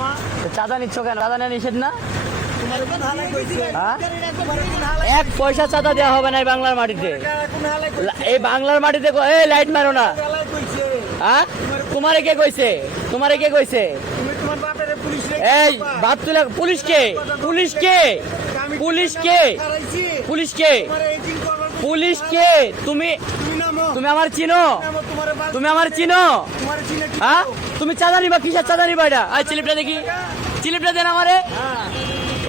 মামা। চাঁদা নিচ্ছ কেন? চাঁদা নেওয়া নিষেধ না? তোমার কোন হালাই কইছে? হ্যাঁ? তোমার কোন হালাই? এক পয়সা চাঁদা দেওয়া হবে না এই বাংলার মাটিতে। কোন হালাই কইছে? এই বাংলার মাটিতে এই লাইট মারো না। হালাই কইছে? হ্যাঁ, তোমারে কে কইছে? তোমারে কে কইছে? তুমি তোমার বাপের পুলিশ রে। এই বাপ তুলে পুলিশ কে? পুলিশ কে? পুলিশ কে? হারাইছি। পুলিশ কে? তোমার এই দিন করবার। পুলিশ কে? তুমি তুমি নামো। তুমি আমার চিনো? নামো তোমার বাপ। তুমি আমার চিনো? তোমার চিনে কি? হ্যাঁ, তুমি চাঁদা নিবা? কিসের চাঁদা নিবা এটা? এই চিলিপটা দেখি, চিলিপটা দেন আমারে। হ্যাঁ।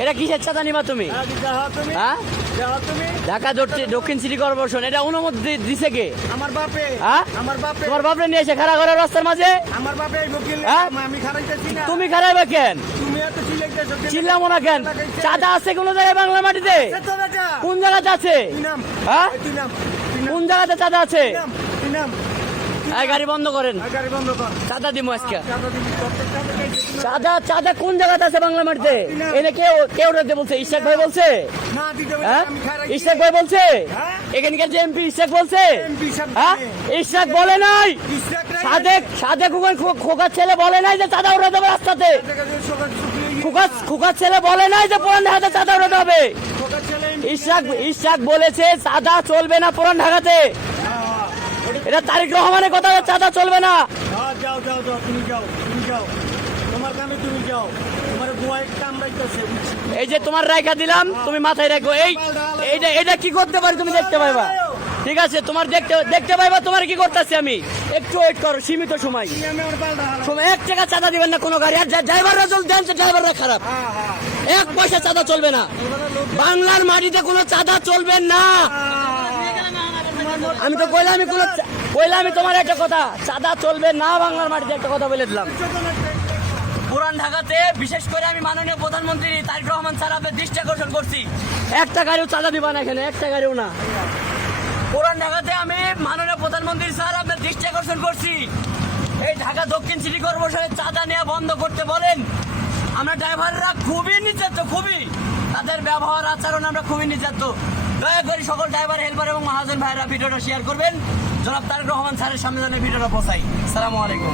এটা কিসের চাঁদা নিবা তুমি? হ্যাঁ, যাও তুমি। হ্যাঁ, যাও তুমি। ঢাকা দক্ষিণ সিটি কর্পোরেশন এটা অনুমতি দিছে কে? আমার বাপে। হ্যাঁ? আমার বাপে। তোমার বাপরে নিয়ে এসে খাড়া করার রাস্তার মাঝে আমার বাপে এই বকিল। হ্যাঁ? আমি খারাইতেছি না। তুমি খারাইবা কেন? তুমি এত চিল্লাইতেছো কেন? চিল্লামো না কেন? চাঁদা আছে কোন জায়গায় বাংলা মাটিতে? এত বেটা। কোন জায়গাতে আছে? তুই নাম। হ্যাঁ, তুই নাম। কোন জায়গাতে চাঁদা আছে? তুই নাম। এই গাড়ি বন্ধ করেন, গাড়ি বন্ধ কর। চাঁদা দিব আজকে। চাঁদা দিবি, প্রত্যেক চাঁদা দিবি। চাঁদা চাঁদা কোন জায়গাতে আছে বাংলা মাটিতে? এনে কেউ কেউ রাখতে বলছে? ইশাক ভাই বলছে? না দিতে হবে না, হ্যাঁ, আমি খারাইছি। ইশাক ভাই বলছে? হ্যাঁ? এখানকার যে এমপি ইশাক বলছে? এমপি সাহেব হ্যাঁ, জানে। ইশাক বলে নাই? ইসরাক রাই- সাদেক সাদেক খোকার ছেলে বলে নাই যে চাঁদা উড়ে দেবে রাস্তাতে? জায়গায় সকাল শুকিয়ে খোকার ছেলে বলে নাই যে পুরান ঢাকাতে চাঁদা উড়াতে হবে? সকাল চলে ইশাক বলেছে চাঁদা চলবে না পুরান ঢাকাতে। এটা তারেক রহমানের কথা, চাঁদা চলবে না। হ্যাঁ, যাও যাও যাও, তুমি যাও, তুমি যাও, তোমার কামে তুমি যাও, তোমার বুয়া একটা আমরাইতেছে, বুঝছি। এই যে তোমার রায়কা দিলাম, তুমি মাথায় রাখো। এইটা এটা কি করতে পারি তুমি দেখতে পাইবা। ঠিক আছে, তোমার দেখতে পাইবা তোমার কি করতেছি আমি। একটু ওয়েট করো, সীমিত সময়। তুমি আমি আমার পাল্টা হারাই। সময় 1 টাকা চাঁদা দিবেন না কোনো গাড়ি। আর ড্রাইভাররা জলদি দেন, ড্রাইভাররা খারাপ। হ্যাঁ, হ্যাঁ। 1 পয়সা চাঁদা চলবে না বাংলার মাটিতে, কোনো চাঁদা চলবে না। আমি তো কইলাম তোমার একটা কথা, চাঁদা চলবে না বাংলার মাটিতে, একটা কথা বলে দিলাম। পুরান ঢাকাতে বিশেষ করে আমি মাননীয় প্রধানমন্ত্রী তারেক রহমান স্যার আপনার দৃষ্টি আকর্ষণ করছি, একটা গাড়িও চাঁদা দিবা না এখানে, একটা গাড়িও না। পুরান ঢাকাতে আমি মাননীয় প্রধানমন্ত্রী স্যার আপনার দৃষ্টি আকর্ষণ করছি, এই ঢাকা দক্ষিণ সিটি কর্পোরেশনের চাঁদা নেওয়া বন্ধ করতে বলেন। আমরা ড্রাইভাররা খুবই নির্যাতিত, খুবই তাদের ব্যবহার আচরণ আমরা খুবই নির্যাতিত। দয়া করে সকল ড্রাইভার, হেল্পার এবং মহাজন ভাইয়েরা ভিডিওটা শেয়ার করবেন, জনাব তারেক রহমান স্যারের সামনে যেন ভিডিওটা পৌঁছাই। আসসালামু আলাইকুম।